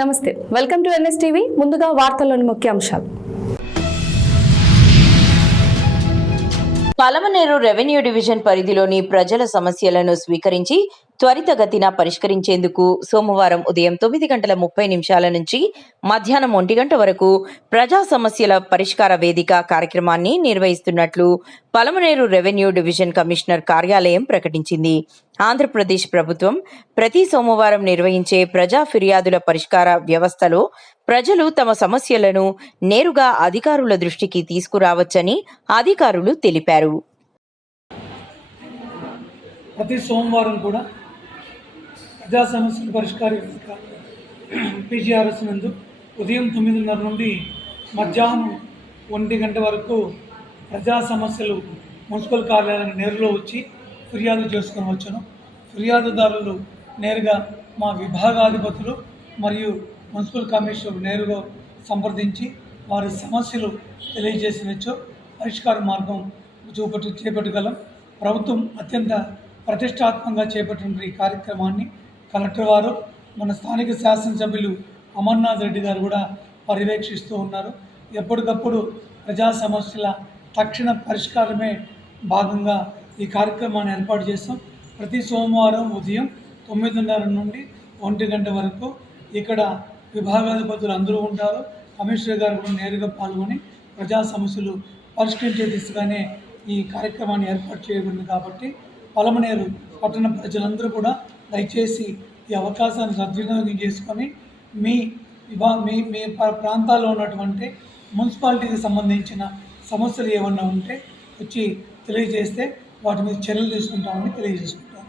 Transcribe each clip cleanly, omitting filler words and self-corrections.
నమస్తే, welcome to NSTV. ముందుగా వార్తల్లోని ముఖ్యాంశాలు. పలమనేరు రెవెన్యూ డివిజన్ పరిధిలోని ప్రజల సమస్యలను స్వీకరించి త్వరితగతిన పరిష్కరించేందుకు సోమవారం ఉదయం 9:30 నుంచి మధ్యాహ్నం 1 గంట వరకు ప్రజా సమస్యల పరిష్కార వేదిక కార్యక్రమాన్ని నిర్వహిస్తున్నట్లు పలమనేరు రెవెన్యూ డివిజన్ కమిషనర్ కార్యాలయం ప్రకటించింది. ఆంధ్రప్రదేశ్ ప్రభుత్వం ప్రతి సోమవారం నిర్వహించే ప్రజా ఫిర్యాదుల పరిష్కార వ్యవస్థలో ప్రజలు తమ సమస్యలను నేరుగా అధికారుల దృష్టికి తీసుకురావచ్చని అధికారులు తెలిపారు. ప్రతి సోమవారం కూడా ప్రజా సమస్యల పరిష్కార వేదిక పీజీఆర్ఎస్ నందు ఉదయం 9:30 నుండి మధ్యాహ్నం 1 గంట వరకు ప్రజా సమస్యలు మున్సిపల్ కార్యాలయానికి నేరులో వచ్చి ఫిర్యాదు చేసుకొని వచ్చాను. ఫిర్యాదుదారులు నేరుగా మా విభాగాధిపతులు మరియు మున్సిపల్ కమిషనర్ నేరుగా సంప్రదించి వారి సమస్యలు తెలియజేసినచో పరిష్కార మార్గం చేపట్టగలం. ప్రభుత్వం అత్యంత ప్రతిష్టాత్మకంగా చేపట్టిన ఈ కార్యక్రమాన్ని కలెక్టర్ వారు, మన స్థానిక శాసనసభ్యులు అమర్నాథ్ రెడ్డి గారు కూడా పర్యవేక్షిస్తూ ఉన్నారు. ఎప్పటికప్పుడు ప్రజా సమస్యల తక్షణ పరిష్కారమే భాగంగా ఈ కార్యక్రమాన్ని ఏర్పాటు చేస్తాం. ప్రతి సోమవారం ఉదయం 9:30 నుండి 1 గంట వరకు ఇక్కడ విభాగాధిపతులు అందరూ ఉంటారు. కమిషనర్ గారు కూడా నేరుగా పాల్గొని ప్రజా సమస్యలు పరిష్కరించే దిశగానే ఈ కార్యక్రమాన్ని ఏర్పాటు చేయబడింది. కాబట్టి పలమనేరు పట్టణ ప్రజలందరూ కూడా దయచేసి ఈ అవకాశాన్ని సద్వినియోగం చేసుకొని మీ ప్రాంతాల్లో ఉన్నటువంటి మున్సిపాలిటీకి సంబంధించిన సమస్యలు ఏమన్నా ఉంటే వచ్చి తెలియజేస్తే వాటి మీద చర్యలు తీసుకుంటామని తెలియజేసుకుంటాము.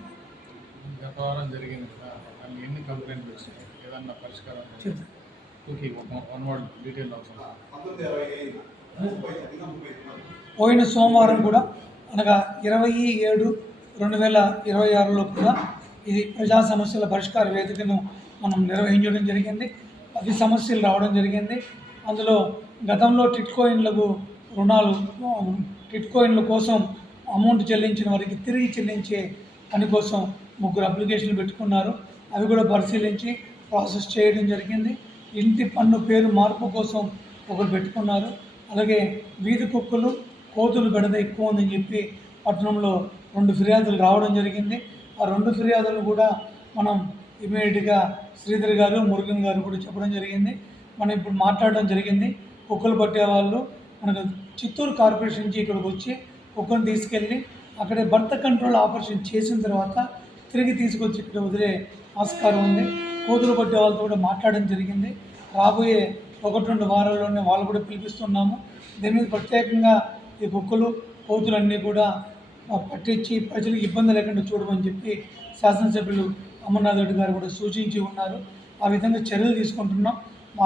పోయిన సోమవారం కూడా అనగా 27/7/2026లో కూడా ఇది ప్రజా సమస్యల పరిష్కార వేదికను మనం నిర్వహించడం జరిగింది. 10 సమస్యలు రావడం జరిగింది. అందులో గతంలో టిట్కోయిన్ల కోసం అమౌంట్ చెల్లించిన వారికి తిరిగి చెల్లించే పని కోసం 3 అప్లికేషన్లు పెట్టుకున్నారు. అవి కూడా పరిశీలించి ప్రాసెస్ చేయడం జరిగింది. ఇంటి పన్ను పేరు మార్పు కోసం ఒకరు పెట్టుకున్నారు. అలాగే వీధి కుక్కలు, కోతులు బెడద ఎక్కువ ఉందని చెప్పి పట్టణంలో 2 ఫిర్యాదులు రావడం జరిగింది. ఆ 2 ఫిర్యాదులు కూడా మనం ఇమీడియట్గా శ్రీధర్ గారు, మురుగన్ గారు కూడా చెప్పడం జరిగింది. మనం ఇప్పుడు మాట్లాడడం జరిగింది. కుక్కలు పట్టే వాళ్ళు మనకు చిత్తూరు కార్పొరేషన్ నుంచి ఇక్కడికి వచ్చి కుక్కను తీసుకెళ్ళి అక్కడే బర్త్ కంట్రోల్ ఆపరేషన్ చేసిన తర్వాత తిరిగి తీసుకొచ్చి ఇక్కడ వదిలే ఆస్కారం ఉంది. కోతులు పట్టే వాళ్ళతో కూడా మాట్లాడడం జరిగింది. రాబోయే 1-2 వారాల్లోనే వాళ్ళు కూడా పిలిపిస్తున్నాము. దీని మీద ప్రత్యేకంగా ఈ కుక్కలు, కోతులన్నీ కూడా పట్టించి ప్రజలకు ఇబ్బంది లేకుండా చూడమని చెప్పి శాసనసభ్యులు అమర్నాథ్ రెడ్డి గారు కూడా సూచించి ఉన్నారు. ఆ విధంగా చర్యలు తీసుకుంటున్నాం.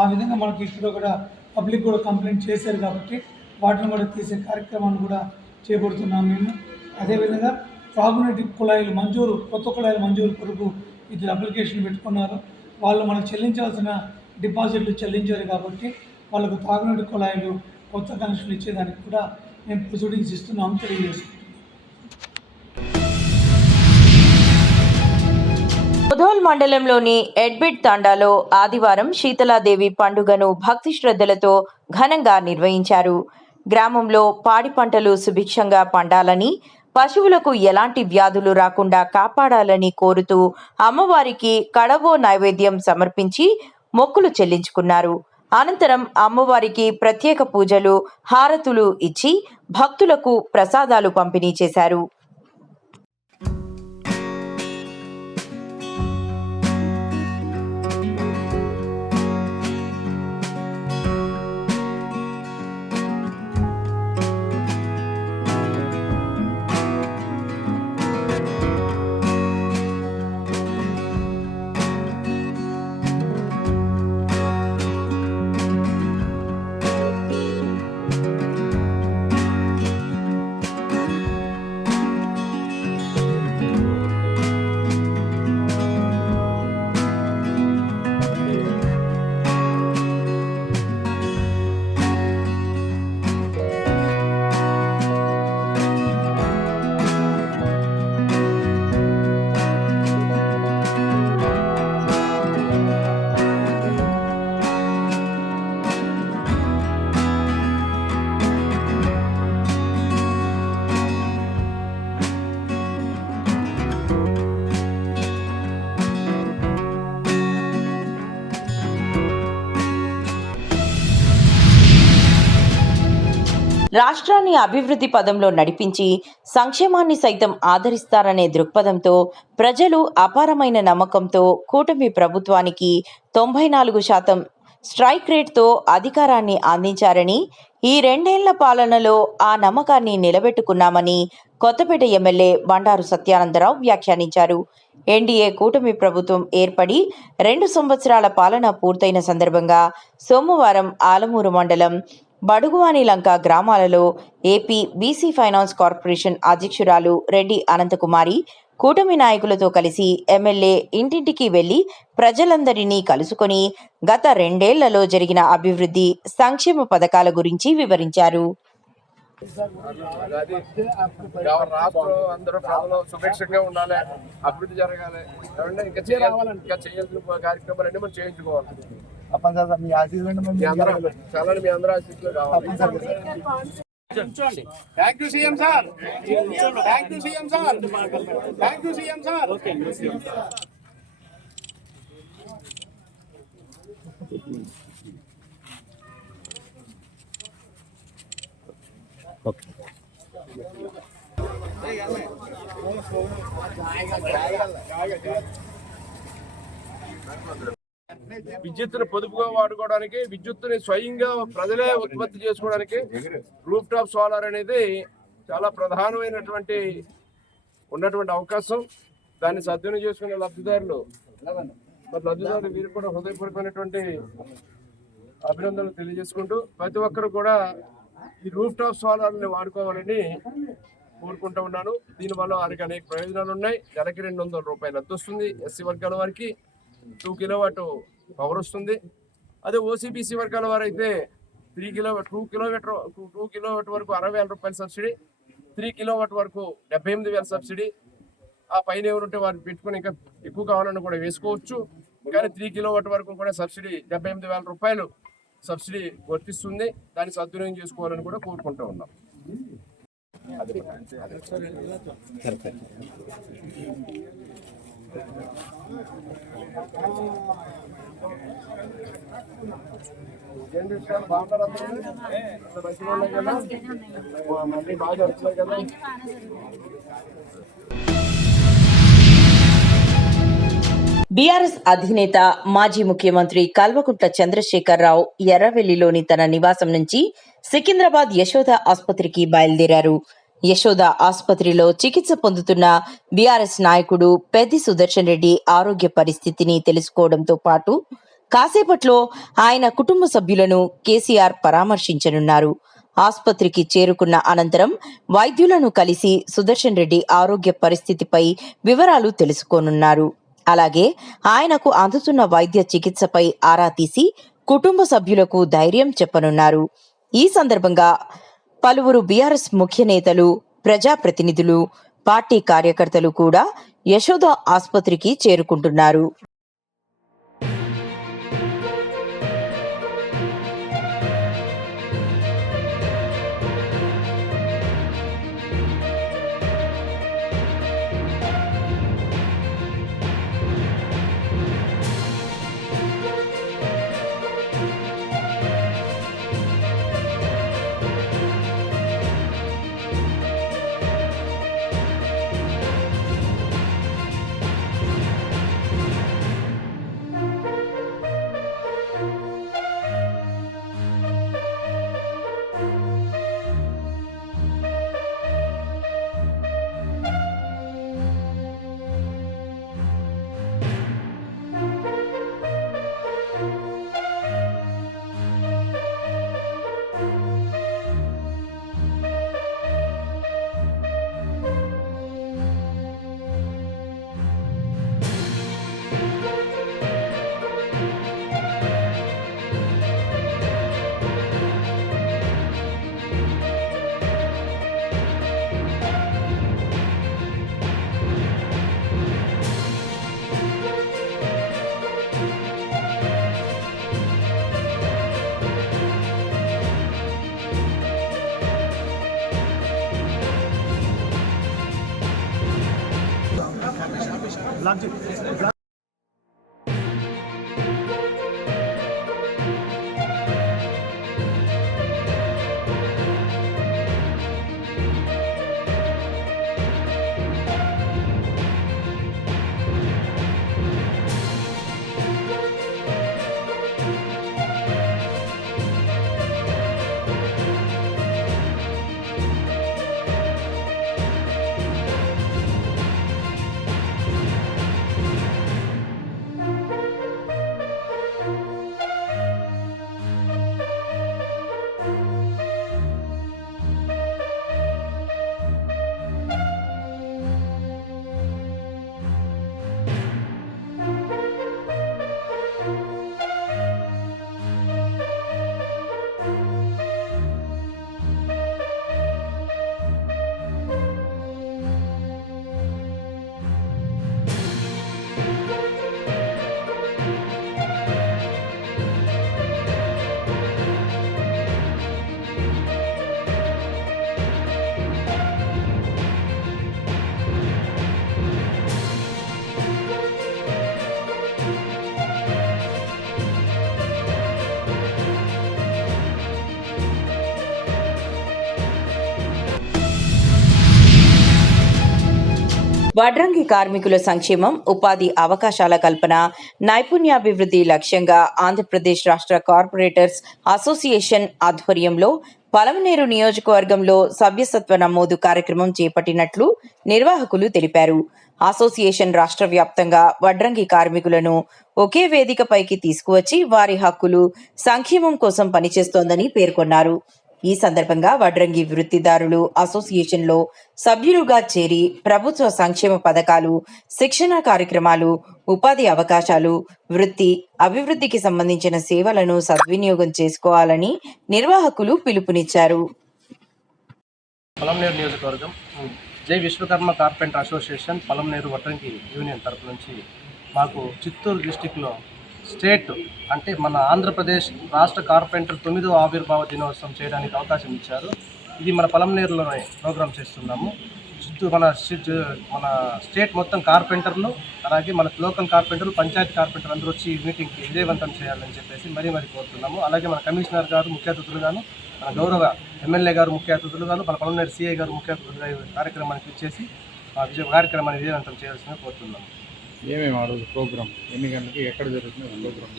ఆ విధంగా మనకి ఇప్పుడు కూడా పబ్లిక్ కూడా కంప్లైంట్ చేశారు కాబట్టి వాటిని కూడా తీసే కార్యక్రమాన్ని కూడా చేపడుతున్నాం మేము. అదేవిధంగా త్రాగునీటి కుళాయిలు మంజూరు, కొత్త కుళాయిలు మంజూరు కొరకు 2 అప్లికేషన్ పెట్టుకున్నారు. వాళ్ళు మనకు చెల్లించాల్సిన డిపాజిట్లు చెల్లించారు కాబట్టి వాళ్ళకు త్రాగునీటి కుళాయిలు కొత్త కనెక్షన్లు ఇచ్చేదానికి కూడా మేము ప్రొసీడింగ్స్ ఇస్తున్నామని తెలియజేస్తున్నాం. ముధోల్ మండలంలోని ఎడ్బిడ్ తాండాలో ఆదివారం శీతలాదేవి పండుగను భక్తి శ్రద్ధలతో ఘనంగా నిర్వహించారు. గ్రామంలో పాడి పంటలు సుభిక్షంగా పండాలని, పశువులకు ఎలాంటి వ్యాధులు రాకుండా కాపాడాలని కోరుతూ అమ్మవారికి కడవో నైవేద్యం సమర్పించి మొక్కులు చెల్లించుకున్నారు. అనంతరం అమ్మవారికి ప్రత్యేక పూజలు, హారతులు ఇచ్చి భక్తులకు ప్రసాదాలు పంపిణీ చేశారు. రాష్ట్రాన్ని అభివృద్ధి పదంలో నడిపించి సంక్షేమాన్ని సైతం ఆదరిస్తారనే దృక్పథంతో ప్రజలు అపారమైన నమ్మకంతో కూటమి ప్రభుత్వానికి 94% స్ట్రైక్ రేట్తో అధికారాన్ని అందించారని, ఈ 2 ఏళ్ల పాలనలో ఆ నమ్మకాన్ని నిలబెట్టుకున్నామని కొత్తపేట ఎమ్మెల్యే బండారు సత్యానందరావు వ్యాఖ్యానించారు. ఎన్డీఏ కూటమి ప్రభుత్వం ఏర్పడి 2 సంవత్సరాల పాలన పూర్తయిన సందర్భంగా సోమవారం ఆలమూరు మండలం బడుగువానిలంక గ్రామాలలో ఏపీ బీసీ ఫైనాన్స్ కార్పొరేషన్ అధ్యక్షురాలు రెడ్డి అనంతకుమారి కూటమి నాయకులతో కలిసి ఎమ్మెల్యే ఇంటింటికి వెళ్లి ప్రజలందరినీ కలుసుకొని గత 2 ఏళ్లలో జరిగిన అభివృద్ధి, సంక్షేమ పథకాల గురించి వివరించారు. రాష్ట్రం అందరూ ప్రజలు సుభిక్షంగా ఉండాలి, అభివృద్ధి జరగాలి, ఇంకా చేయాల్సిన కార్యక్రమాలన్నీ మనం చేయించుకోవాలి. మీ ఆశీస్సులు చాలా మీ అందరూ ఆశీస్సులు కావాలి. Thank you CM sir, thank you CM sir, thank you CM sir. విద్యుత్తును పొదుపుగా వాడుకోవడానికి, విద్యుత్తుని స్వయంగా ప్రజలే ఉత్పత్తి చేసుకోవడానికి రూఫ్ టాప్ సోలార్ అనేది చాలా ప్రధానమైనటువంటి ఉన్నటువంటి అవకాశం. దాన్ని సద్వినియోగం చేసుకునే లబ్ధిదారులు వీరు కూడా హృదయపూర్వకమైనటువంటి అభినందనలు తెలియజేసుకుంటూ ప్రతి ఒక్కరు కూడా ఈ రూఫ్ టాప్ సోలార్ని వాడుకోవాలని కోరుకుంటూ ఉన్నాను. దీనివల్ల వారికి అనేక ప్రయోజనాలు ఉన్నాయి. నెలకి 200 రూపాయలు అద్దె వస్తుంది. ఎస్సీ వర్గాల వారికి 2 కిలోవాట్ పవర్ వస్తుంది. అదే ఓసీబీసీ వర్గాల వారు అయితే 2 కిలోవాట్ వరకు 60,000 రూపాయల సబ్సిడీ, 3 కిలోవాట్ వరకు 78,000 సబ్సిడీ. ఆ పైన ఎవరుంటే వారు పెట్టుకుని ఇంకా ఎక్కువ కావాలని కూడా వేసుకోవచ్చు. కానీ 3 కిలోవాట్ వరకు కూడా సబ్సిడీ 78,000 రూపాయలు సబ్సిడీ వర్తిస్తుంది. దాన్ని సద్వినియోగం చేసుకోవాలని కూడా కోరుకుంటూ ఉన్నాం. ఏంటి విషయాలు బాగున్నారు? మంచిగా ఉన్నాయి కదా, మళ్ళీ బాగా జరుగుతున్నాయి కదా. బీఆర్ఎస్ అధినేత మాజీ ముఖ్యమంత్రి కల్వకుంట్ల చంద్రశేఖరరావు ఎర్రవెల్లిలోని తన నివాసం నుంచి సికింద్రాబాద్ యశోద ఆసుపత్రికి బయలుదేరారు. యశోద ఆసుపత్రిలో చికిత్స పొందుతున్న బీఆర్ఎస్ నాయకుడు పెద్ది సుదర్శన్ రెడ్డి ఆరోగ్య పరిస్థితిని తెలుసుకోవడంతో పాటు కాసేపట్లో ఆయన కుటుంబ సభ్యులను కేసీఆర్ పరామర్శించనున్నారు. ఆసుపత్రికి చేరుకున్న అనంతరం వైద్యులను కలిసి సుదర్శన్ రెడ్డి ఆరోగ్య పరిస్థితిపై వివరాలు తెలుసుకోనున్నారు. అలాగే ఆయనకు అందుతున్న వైద్య చికిత్సపై ఆరా తీసి కుటుంబ సభ్యులకు ధైర్యం చెప్పనున్నారు. ఈ సందర్భంగా పలువురు బీఆర్ఎస్ ముఖ్య నేతలు, ప్రజాప్రతినిధులు, పార్టీ కార్యకర్తలు కూడా యశోద ఆసుపత్రికి చేరుకుంటున్నారు. వడ్రంగి కార్మికుల సంక్షేమం, ఉపాధి అవకాశాల కల్పన, నైపుణ్యాభివృద్ధి లక్ష్యంగా ఆంధ్రప్రదేశ్ రాష్ట్ర కార్పొరేటర్స్ అసోసియేషన్ ఆధ్వర్యంలో పలమనేరు నియోజకవర్గంలో సభ్యసత్వ నమోదు కార్యక్రమం చేపట్టినట్లు నిర్వాహకులు తెలిపారు. అసోసియేషన్ రాష్ట్ర వ్యాప్తంగా వడ్రంగి కార్మికులను ఒకే వేదికపైకి తీసుకువచ్చి వారి హక్కులు, సంక్షేమం కోసం పనిచేస్తోందని పేర్కొన్నారు. ఈ సందర్భంగా వడ్రంగి వృత్తిదారులు అసోసియేషన్లో సభ్యులుగా చేరి ప్రభుత్వ సంక్షేమ పథకాలు, శిక్షణ కార్యక్రమాలు, ఉపాధి అవకాశాలు, వృత్తి అభివృద్ధికి సంబంధించిన సేవలను సద్వినియోగం చేసుకోవాలని నిర్వాహకులు పిలుపునిచ్చారు. పలమనేరు నియోజకవర్గం జై విశ్వకర్మ కార్పెంటర్ అసోసియేషన్ పలమనేరు వడ్రంగి యూనియన్ తరపు నుంచి మాకు చిత్తూరు డిస్టిక్లో స్టేట్ అంటే మన ఆంధ్రప్రదేశ్ రాష్ట్ర కార్పెంటర్ 9వ ఆవిర్భావ దినోత్సవం చేయడానికి అవకాశం ఇచ్చారు. ఇది మన పలమనేరులోనే ప్రోగ్రామ్ చేస్తున్నాము. మన స్టేట్ మొత్తం కార్పెంటర్లు, అలాగే మన లోకల్ కార్పెంటర్లు, పంచాయతీ కార్పెంటర్లు అందరూ వచ్చి మీటింగ్కి విజయవంతం చేయాలని చెప్పేసి మరీ కోరుతున్నాము. అలాగే మన కమిషనర్ గారు ముఖ్య అతిథులుగాను, మన గౌరవ ఎమ్మెల్యే గారు ముఖ్య అతిథులుగాను, మన పలమనేరు సిఐ గారు ముఖ్య అతిథులుగా ఈ కార్యక్రమానికి ఇచ్చేసి కార్యక్రమాన్ని విజయవంతం చేయాల్సిందిగా కోరుతున్నాము. ఏమేమి ఆ రోజు ప్రోగ్రామ్ ఎన్ని గంటలకి ఎక్కడ జరుగుతుంది ప్రోగ్రామ్?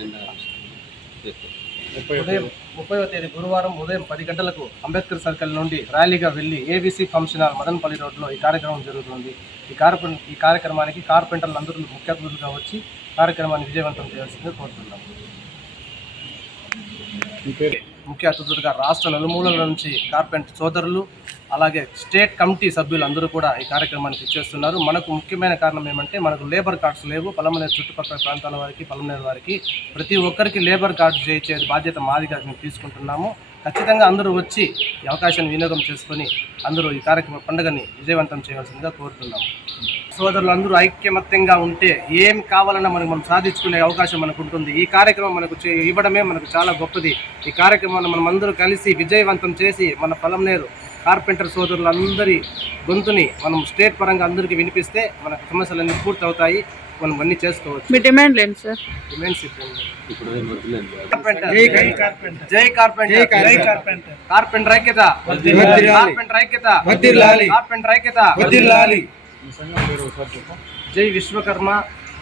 ఉదయం 30వ తేదీ గురువారం ఉదయం 10 గంటలకు అంబేద్కర్ సర్కిల్ నుండి ర్యాలీగా వెళ్లి ఏబీసీ ఫంక్షన్ హాల్ మదనపల్లి రోడ్లో ఈ కార్యక్రమం జరుగుతుంది. ఈ కార్యక్రమానికి కార్పెంటర్లు అందరూ ముఖ్య అతిథులుగా వచ్చి కార్యక్రమాన్ని విజయవంతం చేయాల్సిందిగా కోరుతున్నాము. ముఖ్య అతిథులుగా రాష్ట్ర నలుమూలల నుంచి కార్పెంటర్ సోదరులు, అలాగే స్టేట్ కమిటీ సభ్యులు అందరూ కూడా ఈ కార్యక్రమానికి ఇచ్చేస్తున్నారు. మనకు ముఖ్యమైన కారణం ఏమంటే మనకు లేబర్ కార్డ్స్ లేవు. పలమనేరు చుట్టుపక్కల ప్రాంతాల వారికి, పలమనేరు వారికి ప్రతి ఒక్కరికి లేబర్ కార్డు చేయించే బాధ్యత మాదిగా మేము తీసుకుంటున్నాము. ఖచ్చితంగా అందరూ వచ్చి ఈ అవకాశాన్ని వినియోగం చేసుకొని అందరూ ఈ కార్యక్రమ పండుగని విజయవంతం చేయవలసిందిగా కోరుతున్నాము. సోదరులు అందరూ ఐక్యమత్యంగా ఉంటే ఏం కావాలన్నా మనం సాధించుకునే అవకాశం మనకు ఉంటుంది. ఈ కార్యక్రమం మనకు ఇవ్వడమే మనకు చాలా గొప్పది. ఈ కార్యక్రమాన్ని మనం అందరూ కలిసి విజయవంతం చేసి మన పలమనేరు కార్పెంటర్ సోదరులందరి గొంతుని మనం స్టేట్ పరంగా అందరికీ వినిపిస్తే మన సమస్యలన్నీ పూర్తి అవుతాయి. మనం అన్ని చేసుకోవచ్చు. మీ డిమాండ్ ఏంటి సార్? డిమాండ్స్ జై కార్పెంటర్, కార్పెంటర్ ఐక్యత, కార్పెంటర్ ఐక్యత, కార్పెంటర్ ఐక్యత. జై విశ్వకర్మ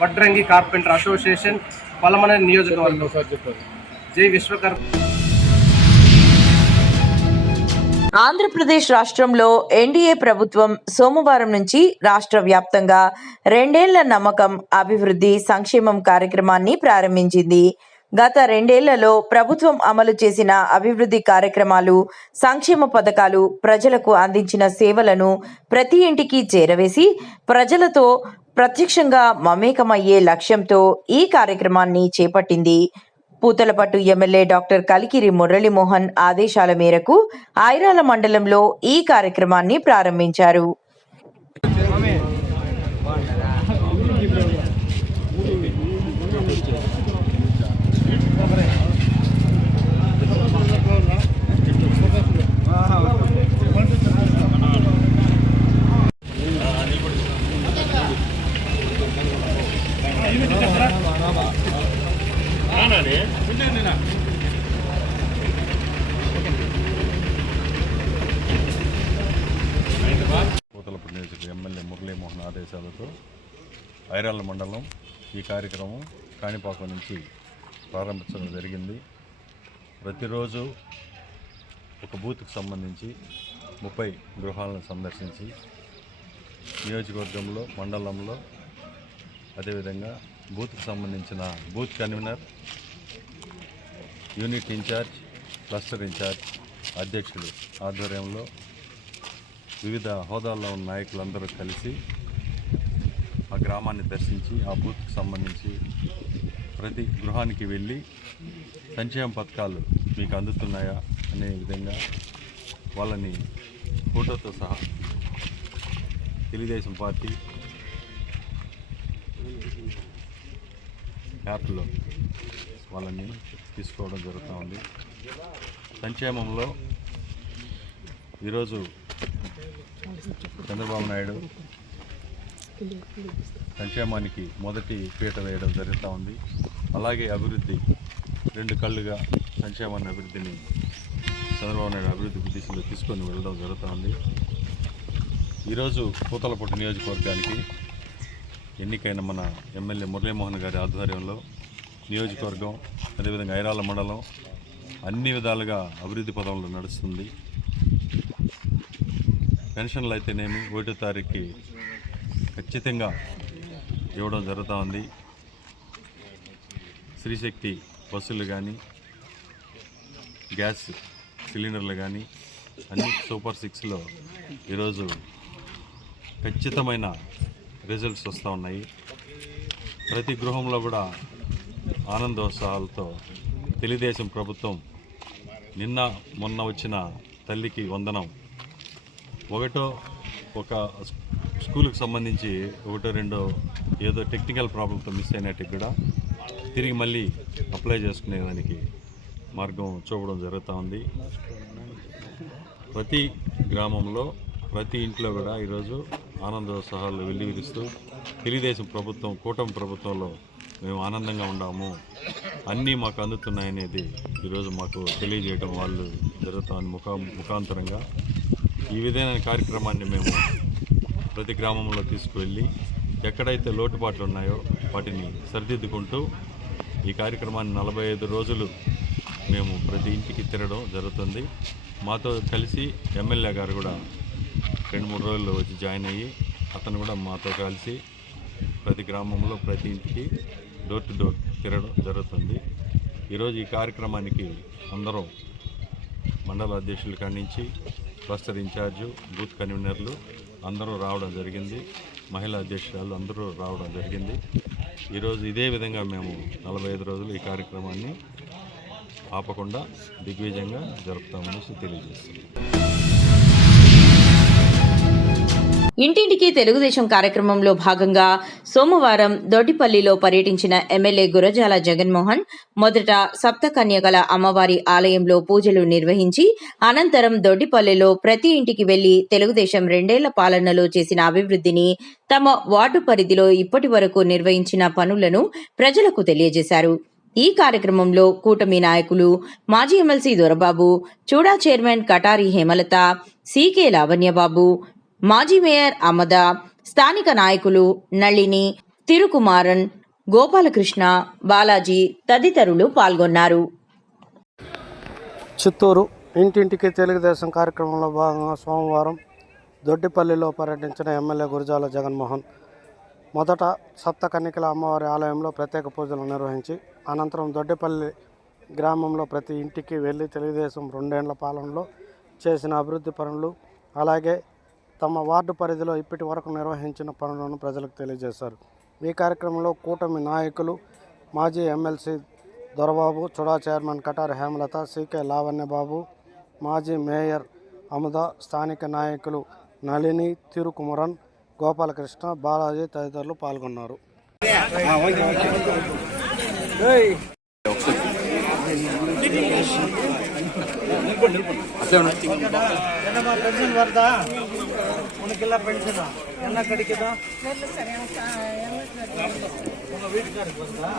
వడ్రంగి కార్పెంటర్ అసోసియేషన్ పలమనేరు నియోజకవర్గం. జై విశ్వకర్మ. ఆంధ్రప్రదేశ్ రాష్ట్రంలో ఎన్డీఏ ప్రభుత్వం సోమవారం నుంచి రాష్ట్ర వ్యాప్తంగా 2 ఏళ్ల నమ్మకం, అభివృద్ధి, సంక్షేమం కార్యక్రమాన్ని ప్రారంభించింది. గత 2 ఏళ్లలో ప్రభుత్వం అమలు చేసిన అభివృద్ధి కార్యక్రమాలు, సంక్షేమ పథకాలు, ప్రజలకు అందించిన సేవలను ప్రతి ఇంటికి చేరవేసి ప్రజలతో ప్రత్యక్షంగా మమేకమయ్యే లక్ష్యంతో ఈ కార్యక్రమాన్ని చేపట్టింది. పూతలపట్టు ఎమ్మెల్యే డాక్టర్ కలికిరి మురళీమోహన్ ఆదేశాల మేరకు ఐరాల మండలంలో ఈ కార్యక్రమాన్ని ప్రారంభించారు. పూతలపట్టు నియోజకవర్గ ఎమ్మెల్యే మురళీమోహన్ ఆదేశాలతో ఐరాల మండలం ఈ కార్యక్రమం కాణిపాకం నుంచి ప్రారంభించడం జరిగింది. ప్రతిరోజు ఒక బూత్కు సంబంధించి 30 గృహాలను సందర్శించి నియోజకవర్గంలో, మండలంలో, అదేవిధంగా బూత్కు సంబంధించిన booth convener, unit in charge, cluster in charge, అధ్యక్షులు ఆధ్వర్యంలో వివిధ హోదాల్లో ఉన్న నాయకులందరూ కలిసి ఆ గ్రామాన్ని దర్శించి ఆ బూత్కు సంబంధించి ప్రతి గృహానికి వెళ్ళి సంక్షేమ పథకాలు మీకు అందుతున్నాయా అనే విధంగా వాళ్ళని ఫోటోతో సహా తెలుగుదేశం పార్టీ యాప్లో వాళ్ళని తీసుకోవడం జరుగుతూ ఉంది. సంక్షేమంలో ఈరోజు చంద్రబాబు నాయుడు సంక్షేమానికి మొదటి పీట వేయడం జరుగుతూ ఉంది. అలాగే అభివృద్ధి 2 కళ్ళుగా సంక్షేమాన్ని, అభివృద్ధిని చంద్రబాబు నాయుడు అభివృద్ధి దిశలో తీసుకొని వెళ్ళడం జరుగుతూ ఉంది. ఈరోజు పూతలపట్టు నియోజకవర్గానికి ఎన్నికైన మన ఎమ్మెల్యే మురళీమోహన్ గారి ఆధ్వర్యంలో నియోజకవర్గం అదేవిధంగా ఐరాల మండలం అన్ని విధాలుగా అభివృద్ధి పదంలో నడుస్తుంది. పెన్షన్లు అయితేనేమి 1వ తారీఖుకి ఖచ్చితంగా ఇవ్వడం జరుగుతూ ఉంది. శ్రీశక్తి బస్సులు కానీ గ్యాస్ సిలిండర్లు కానీ అన్ని సూపర్ 6లో ఈరోజు ఖచ్చితమైన రిజల్ట్స్ వస్తూ ఉన్నాయి. ప్రతి గృహంలో కూడా ఆనందోత్సాహాలతో తెలుగుదేశం ప్రభుత్వం నిన్న మొన్న వచ్చిన తల్లికి వందనం ఒక స్కూల్కి సంబంధించి 1-2 ఏదో టెక్నికల్ ప్రాబ్లంతో మిస్ అయినట్టు కూడా తిరిగి మళ్ళీ అప్లై చేసుకునేదానికి మార్గం చూపడం జరుగుతూ ఉంది. ప్రతి గ్రామంలో ప్రతి ఇంట్లో కూడా ఈరోజు ఆనందోత్సాహాలు వెల్లివిరుస్తూ తెలుగుదేశం ప్రభుత్వం కూటమి ప్రభుత్వంలో మేము ఆనందంగా ఉన్నాము, అన్నీ మాకు అందుతున్నాయనేది ఈరోజు మాకు తెలియజేయడం వాళ్ళు జరుగుతామని ముఖాంతరంగా ఈ విధమైన కార్యక్రమాన్ని మేము ప్రతి గ్రామంలో తీసుకువెళ్ళి ఎక్కడైతే లోటుపాట్లు ఉన్నాయో వాటిని సరిదిద్దుకుంటూ ఈ కార్యక్రమాన్ని 45 రోజులు మేము ప్రతి ఇంటికి తిరగడం జరుగుతుంది. మాతో కలిసి ఎమ్మెల్యే గారు కూడా 2-3 రోజుల్లో వచ్చి జాయిన్ అయ్యి అతను కూడా మాతో కలిసి ప్రతి గ్రామంలో ప్రతి ఇంటికి డోర్ టు డోర్ తిరగడం జరుగుతుంది. ఈరోజు ఈ కార్యక్రమానికి అందరూ మండల అధ్యక్షుల కాడి నుంచి క్లస్టర్ ఇన్ఛార్జు బూత్ కన్వీనర్లు అందరూ రావడం జరిగింది. మహిళా అధ్యక్షురాలు అందరూ రావడం జరిగింది. ఈరోజు ఇదే విధంగా మేము 45 రోజులు ఈ కార్యక్రమాన్ని ఆపకుండా దిగ్విజయంగా జరుపుతామని తెలియజేస్తున్నాం. ఇంటింటికి తెలుగుదేశం కార్యక్రమంలో భాగంగా సోమవారం దొడ్డిపల్లిలో పర్యటించిన ఎమ్మెల్యే గురజాల జగన్మోహన్ మొదట సప్తకన్యకల అమ్మవారి ఆలయంలో పూజలు నిర్వహించి అనంతరం దొడ్డిపల్లిలో ప్రతి ఇంటికి వెళ్లి తెలుగుదేశం 2 ఏళ్ల పాలనలో చేసిన అభివృద్ధిని, తమ వార్డు పరిధిలో ఇప్పటి వరకు నిర్వహించిన పనులను ప్రజలకు తెలియజేశారు. ఈ కార్యక్రమంలో కూటమి నాయకులు మాజీ ఎమ్మెల్సీ దొరబాబు, చూడా చైర్మన్ కటారి హేమలత, సీకే లావణ్యబాబు, మాజీ మేయర్ అమద, స్థానిక నాయకులు నళిని, తిరుకుమారన్, గోపాలకృష్ణ, బాలాజీ తదితరులు పాల్గొన్నారు. చిత్తూరు ఇంటింటికి తెలుగుదేశం కార్యక్రమంలో భాగంగా సోమవారం దొడ్డిపల్లిలో పర్యటించిన ఎమ్మెల్యే గురజాల జగన్మోహన్ మొదట సప్తకన్యకల అమ్మవారి ఆలయంలో ప్రత్యేక పూజలు నిర్వహించి అనంతరం దొడ్డిపల్లి గ్రామంలో ప్రతి ఇంటికి వెళ్ళి తెలుగుదేశం 2 ఏళ్ల పాలనలో చేసిన అభివృద్ధి పనులు అలాగే తమ వార్డు పరిధిలో ఇప్పటి వరకు నిర్వహించిన పనులను ప్రజలకు తెలియజేశారు. ఈ కార్యక్రమంలో కూటమి నాయకులు మాజీ MLC Dorababu, CHUDA chairman Katari Hemalatha, CK Lavanyababu, మాజీ మేయర్ అముద, స్థానిక నాయకులు నళిని, తిరుకుమరన్, గోపాలకృష్ణ, బాలాజీ తదితరులు పాల్గొన్నారు. உனக்கெல்லாம் பென்ஷனா என்ன கிடைக்குதா? உங்க வீட்டுக்காருக்கு வருதா?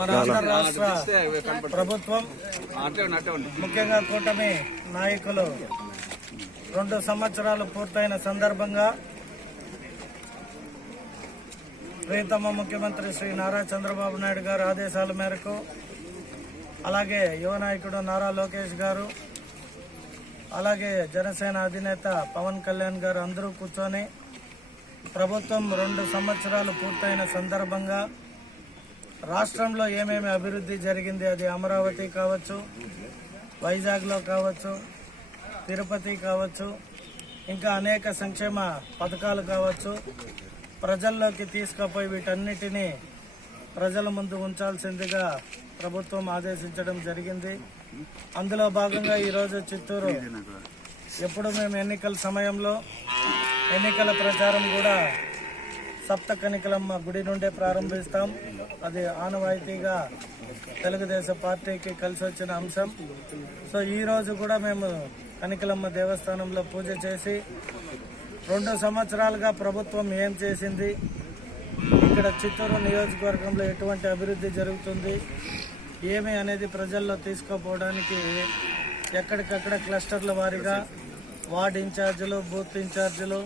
మన రాష్ట్ర ప్రభుత్వం ముఖ్యంగా కూటమి నాయకులు 2 సంవత్సరాలు పూర్తయిన సందర్భంగా ప్రియతమ ముఖ్యమంత్రి శ్రీ నారా చంద్రబాబు నాయుడు గారి ఆదేశాల మేరకు అలాగే యువ నాయకుడు నారా లోకేష్ గారు అలాగే జనసేన అధినేత పవన్ కళ్యాణ్ గారు అందరూ కూర్చొని ప్రభుత్వం 2 సంవత్సరాలు పూర్తయిన సందర్భంగా రాష్ట్రంలో ఏమేమి అభివృద్ధి జరిగింది, అది అమరావతి కావచ్చు, వైజాగ్లో కావచ్చు, తిరుపతి కావచ్చు, ఇంకా అనేక సంక్షేమ పథకాలు కావచ్చు, ప్రజల్లోకి తీసుకుపోయి వీటన్నిటినీ ప్రజల ముందు ఉంచాల్సిందిగా ప్రభుత్వం ఆదేశించడం జరిగింది. అందులో భాగంగా ఈరోజు చిత్తూరు ఎప్పుడు మేము ఎన్నికల సమయంలో ఎన్నికల ప్రచారం కూడా సప్తకన్యకలమ్మ గుడి నుండే ప్రారంభిస్తాం. అది ఆనవాయితీగా తెలుగుదేశం పార్టీకి కలిసి వచ్చిన అంశం. సో ఈరోజు కూడా మేము కనికలమ్మ దేవస్థానంలో పూజ చేసి 2 సంవత్సరాలుగా ప్రభుత్వం ఏం చేసింది, ఇక్కడ చిత్తూరు నియోజకవర్గంలో ఎటువంటి అభివృద్ధి జరుగుతుంది ఏమి అనేది ప్రజల్లో తీసుకుపోవడానికి ఎక్కడికక్కడ క్లస్టర్ల వారీగా వార్డ్ ఇన్ఛార్జీలు, బూత్ ఇన్ఛార్జీలు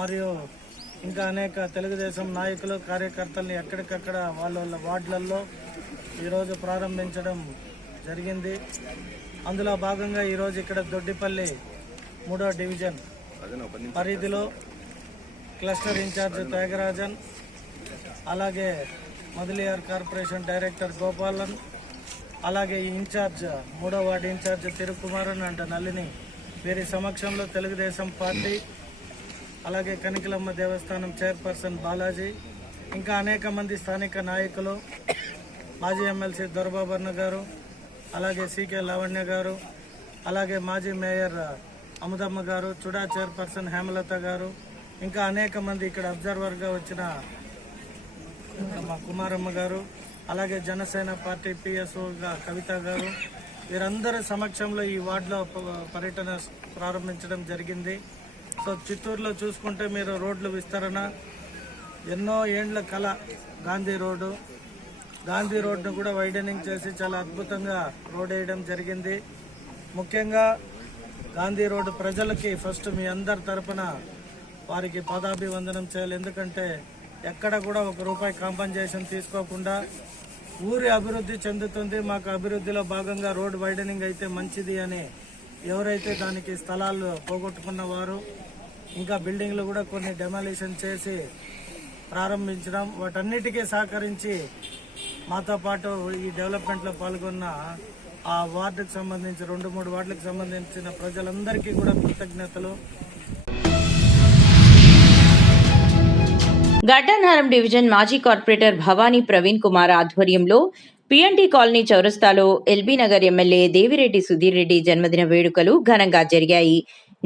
మరియు ఇంకా అనేక తెలుగుదేశం నాయకులు, కార్యకర్తల్ని ఎక్కడికక్కడ వాళ్ళ వార్డులలో ఈరోజు ప్రారంభించడం జరిగింది. అందులో భాగంగా ఈరోజు ఇక్కడ దొడ్డిపల్లి 3వ డివిజన్ పరిధిలో క్లస్టర్ ఇన్ఛార్జ్ త్యాగరాజన్, అలాగే మొదలియార్ కార్పొరేషన్ డైరెక్టర్ గోపాలన్, అలాగే ఇన్ఛార్జ్ 3వ వార్డు ఇన్ఛార్జ్ తిరుకుమారన్ అండ్ నళిని, వీరి సమక్షంలో తెలుగుదేశం పార్టీ, అలాగే కనికలమ్మ దేవస్థానం చైర్పర్సన్ బాలాజీ, ఇంకా అనేక మంది స్థానిక నాయకులు, మాజీ ఎమ్మెల్సీ దొరబాబన్న గారు, అలాగే సికే లావణ్య గారు, అలాగే మాజీ మేయర్ అముదమ్మ గారు, చుడా చైర్పర్సన్ హేమలత గారు, ఇంకా అనేక మంది ఇక్కడ అబ్జర్వర్గా వచ్చిన మా కుమారమ్మ గారు, అలాగే జనసేన పార్టీ పిఎస్ఓగా కవిత గారు, వీరందరి సమక్షంలో ఈ వార్డులో పర్యటన ప్రారంభించడం జరిగింది. సో చిత్తూరులో చూసుకుంటే మీరు రోడ్లు విస్తరణ, ఎన్నో ఏండ్ల కళ గాంధీ రోడ్డును కూడా వైడనింగ్ చేసి చాలా అద్భుతంగా రోడ్ వేయడం జరిగింది. ముఖ్యంగా గాంధీ రోడ్డు ప్రజలకి ఫస్ట్ మీ అందరి తరపున వారికి పాదాభివందనం చేయాలి. ఎందుకంటే ఎక్కడ కూడా ₹1 కాంపన్సేషన్ తీసుకోకుండా ఊరి అభివృద్ధి చెందుతుంది, మాకు అభివృద్ధిలో భాగంగా రోడ్ వైడనింగ్ అయితే మంచిది అని ఎవరైతే దానికి స్థలాలు పోగొట్టుకున్న వారు, ఇంకా బిల్డింగ్లు కూడా కొన్ని డెమాలిషన్ చేసి ప్రారంభించడం, వాటన్నిటికీ సహకరించి మాతో పాటు ఈ డెవలప్మెంట్లో పాల్గొన్న ఆ వార్డుకు సంబంధించి 2-3 వార్డులకు సంబంధించిన ప్రజలందరికీ కూడా కృతజ్ఞతలు. గడ్డనారం డివిజన్ మాజీ కార్పొరేటర్ భవానీ ప్రవీణ్ కుమార్ ఆధ్వర్యంలో పిఎన్టీ కాలనీ చౌరస్తాలో ఎల్బీ నగర్ ఎమ్మెల్యే దేవిరెడ్డి సుధీర్ రెడ్డి జన్మదిన వేడుకలు ఘనంగా జరిగాయి.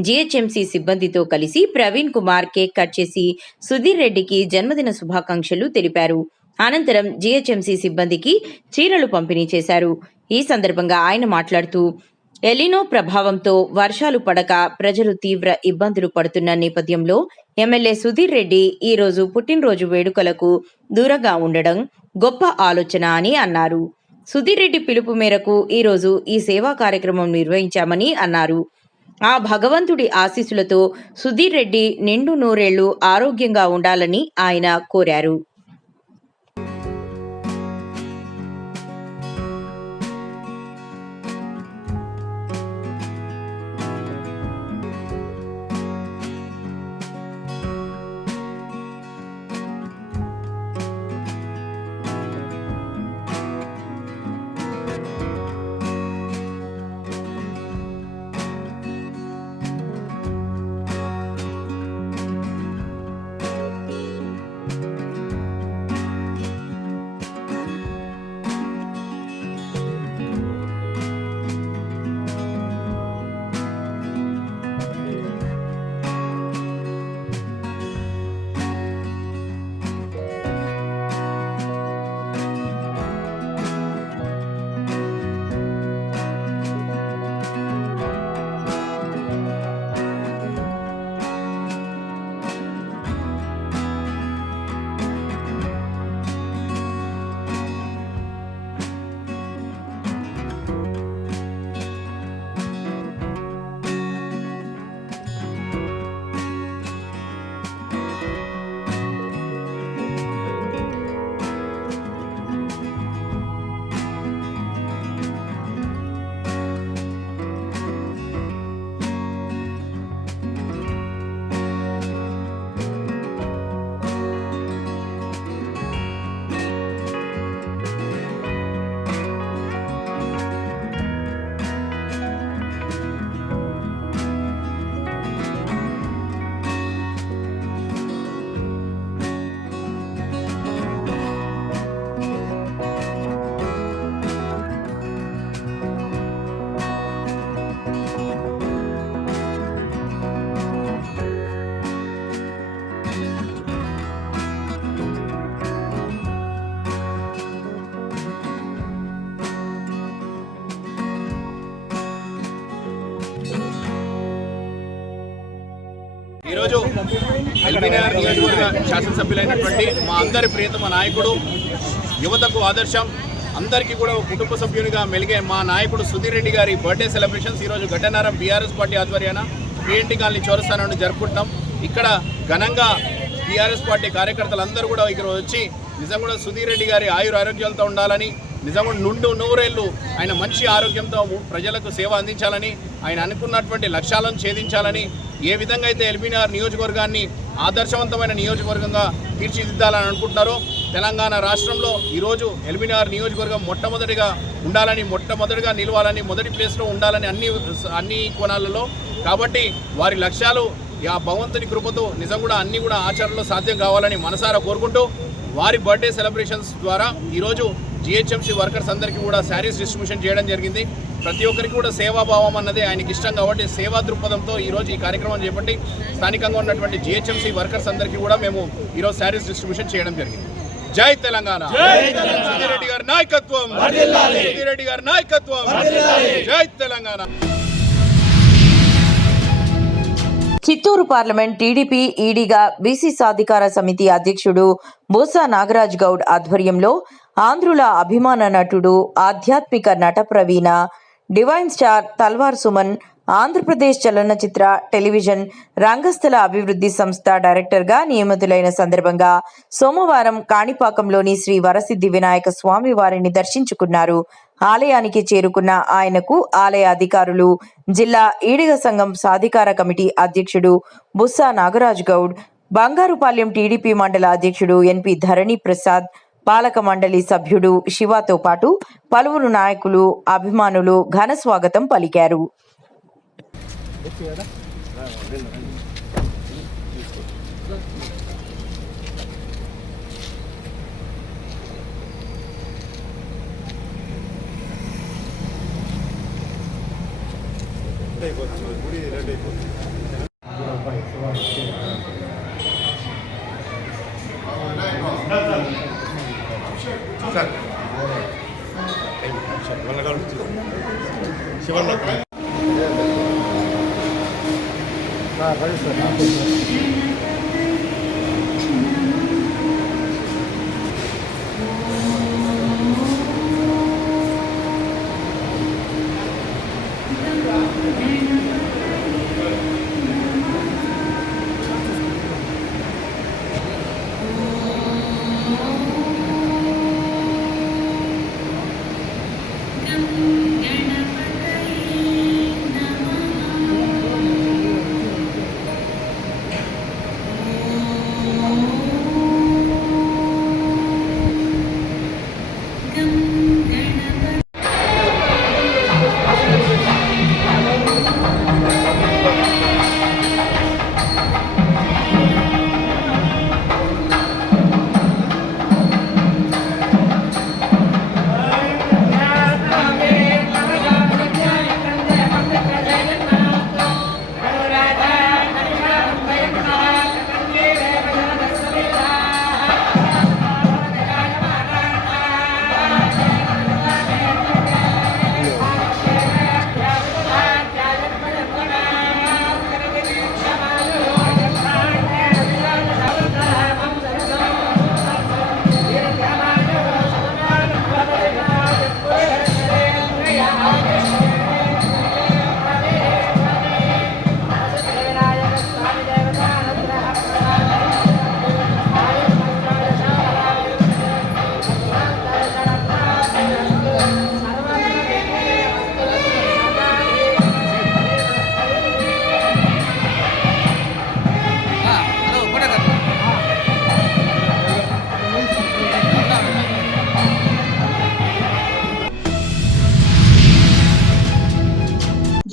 జీహెచ్ఎంసీ సిబ్బందితో కలిసి ప్రవీణ్ కుమార్ కేక్ కట్ చేసి సుధీర్ రెడ్డికి జన్మదిన శుభాకాంక్షలు తెలిపారు. అనంతరం జీహెచ్ఎంసీ సిబ్బందికి చీరలు పంపిణీ చేశారు. ఈ సందర్భంగా ఆయన మాట్లాడుతూ ఎలినో ప్రభావంతో వర్షాలు పడక ప్రజలు తీవ్ర ఇబ్బందులు పడుతున్న నేపథ్యంలో ఎమ్మెల్యే సుధీర్ రెడ్డి ఈ రోజు పుట్టినరోజు వేడుకలకు దూరంగా ఉండడం గొప్ప ఆలోచన అని అన్నారు. సుధీర్ రెడ్డి పిలుపు మేరకు ఈ రోజు ఈ సేవా కార్యక్రమం నిర్వహించామని అన్నారు. ఆ భగవంతుడి ఆశీస్సులతో సుధీర్ రెడ్డి నిండు నూరేళ్లు ఆరోగ్యంగా ఉండాలని ఆయన కోరారు. ఈరోజు ఎల్బీనగర్ నియోజకవర్గ శాసనసభ్యులైనటువంటి మా అందరి ప్రియతమ నాయకుడు, యువతకు ఆదర్శం, అందరికీ కూడా కుటుంబ సభ్యునిగా మెలిగే మా నాయకుడు సుధీర్ రెడ్డి గారి బర్త్డే సెలబ్రేషన్స్ ఈరోజు Gaddiannaram BRS party ఆధ్వర్యాన P&T colony చౌరస్తా నుండి జరుపుకుంటాం. ఇక్కడ ఘనంగా బీఆర్ఎస్ పార్టీ కార్యకర్తలందరూ కూడా ఇక్కడ వచ్చి నిజంగా కూడా సుధీర్ రెడ్డి గారి ఆరోగ్యాలతో ఉండాలని, నిజంగా నూరేళ్లు ఆయన మంచి ఆరోగ్యంతో ప్రజలకు సేవ అందించాలని, ఆయన అనుకున్నటువంటి లక్ష్యాలను ఛేదించాలని, ఏ విధంగా అయితే ఎల్బీనగర్ నియోజకవర్గాన్ని ఆదర్శవంతమైన నియోజకవర్గంగా తీర్చిదిద్దాలని అనుకుంటున్నారో, తెలంగాణ రాష్ట్రంలో ఈరోజు ఎల్బీనగర్ నియోజకవర్గం మొట్టమొదటిగా నిలవాలని, మొదటి ప్లేస్లో ఉండాలని అన్ని కోణాలలో. కాబట్టి వారి లక్ష్యాలు ఆ భగవంతుని కృపతో నిజం కూడా అన్నీ కూడా ఆచరణలో సాధ్యం కావాలని మనసారా కోరుకుంటూ, వారి బర్త్డే సెలబ్రేషన్స్ ద్వారా ఈరోజు జిహెచ్ఎంసీ వర్కర్స్ అందరికీ కూడా శారీస్ డిస్ట్రిబ్యూషన్ చేయడం జరిగింది. ప్రతి ఒక్కరికి కూడా సేవాభావం అన్నది ఆయనకి ఇష్టం కాబట్టి సేవా దృక్పథంతో ఈరోజు ఈ కార్యక్రమం చేపట్టి స్థానికంగా ఉన్నటువంటి జిహెచ్ఎంసీ వర్కర్స్ అందరికీ కూడా మేము ఈరోజు శారీస్ డిస్ట్రిబ్యూషన్ చేయడం జరిగింది. జై తెలంగాణ, సుధీర్ రెడ్డి గారి నాయకత్వం, సుధీర్ రెడ్డి గారి నాయకత్వం, జై తెలంగాణ. చిత్తూరు పార్లమెంట్ టీడీపీ ఈడీగా బీసీ సాధికార సమితి అధ్యక్షుడు బూసా నాగరాజ్ గౌడ్ ఆధ్వర్యంలో ఆంధ్రుల అభిమాన నటుడు, ఆధ్యాత్మిక నట ప్రవీణ, డివైన్ స్టార్ తల్వార్ సుమన్ ఆంధ్రప్రదేశ్ చలనచిత్ర, టెలివిజన్ రంగస్థల అభివృద్ధి సంస్థ డైరెక్టర్గా నియమితులైన సందర్భంగా సోమవారం కాణిపాకంలోని శ్రీ వరసిద్ధి వినాయక స్వామి వారిని దర్శించుకున్నారు. ఆలయానికి చేరుకున్న ఆయనకు ఆలయ అధికారులు, జిల్లా ఈడిగ సంఘం సాధికార కమిటీ అధ్యక్షుడు బుస్సా నాగరాజ్ గౌడ్, బంగారుపాలెం టీడీపీ మండల అధ్యక్షుడు ఎన్పి ధరణి ప్రసాద్, పాలక మండలి సభ్యుడు శివతో పాటు పలువురు నాయకులు, అభిమానులు ఘన స్వాగతం పలికారు.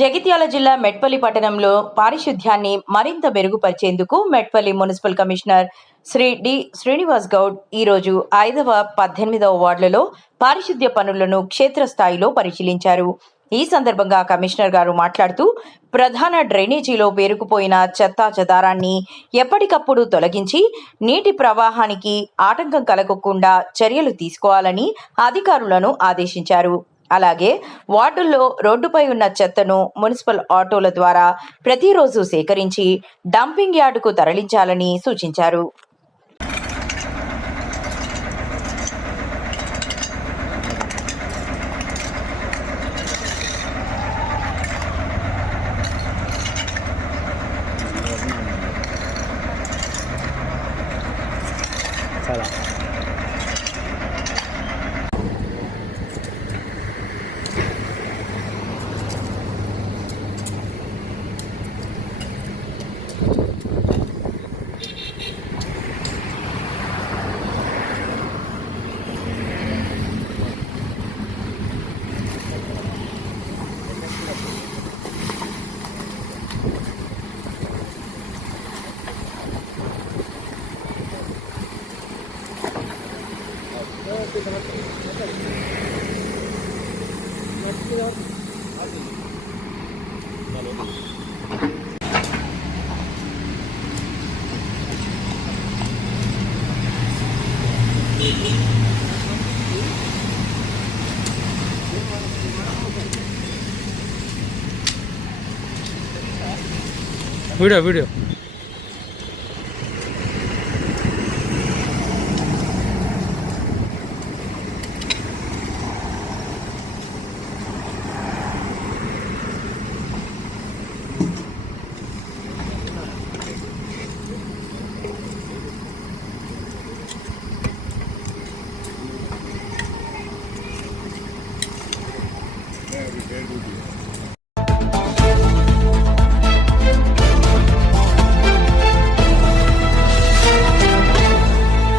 జగిత్యాల జిల్లా మెట్పల్లి పట్టణంలో పారిశుధ్యాన్ని మరింత మెరుగుపరిచేందుకు Metpally municipal commissioner Shri D Srinivas Goud ఈరోజు 5వ, 18వ వార్డులలో పారిశుధ్య పనులను క్షేత్రస్థాయిలో పరిశీలించారు. ఈ సందర్భంగా కమిషనర్ గారు మాట్లాడుతూ ప్రధాన డ్రైనేజీలో పేరుకుపోయిన చెత్తా చెదారాన్ని ఎప్పటికప్పుడు తొలగించి నీటి ప్రవాహానికి ఆటంకం కలగకుండా చర్యలు తీసుకోవాలని అధికారులను ఆదేశించారు. అలాగే వార్డుల్లో రోడ్డుపై ఉన్న చెత్తను మున్సిపల్ ఆటోల ద్వారా ప్రతిరోజు సేకరించి డంపింగ్ యార్డుకు తరలించాలని సూచించారు. వీడియో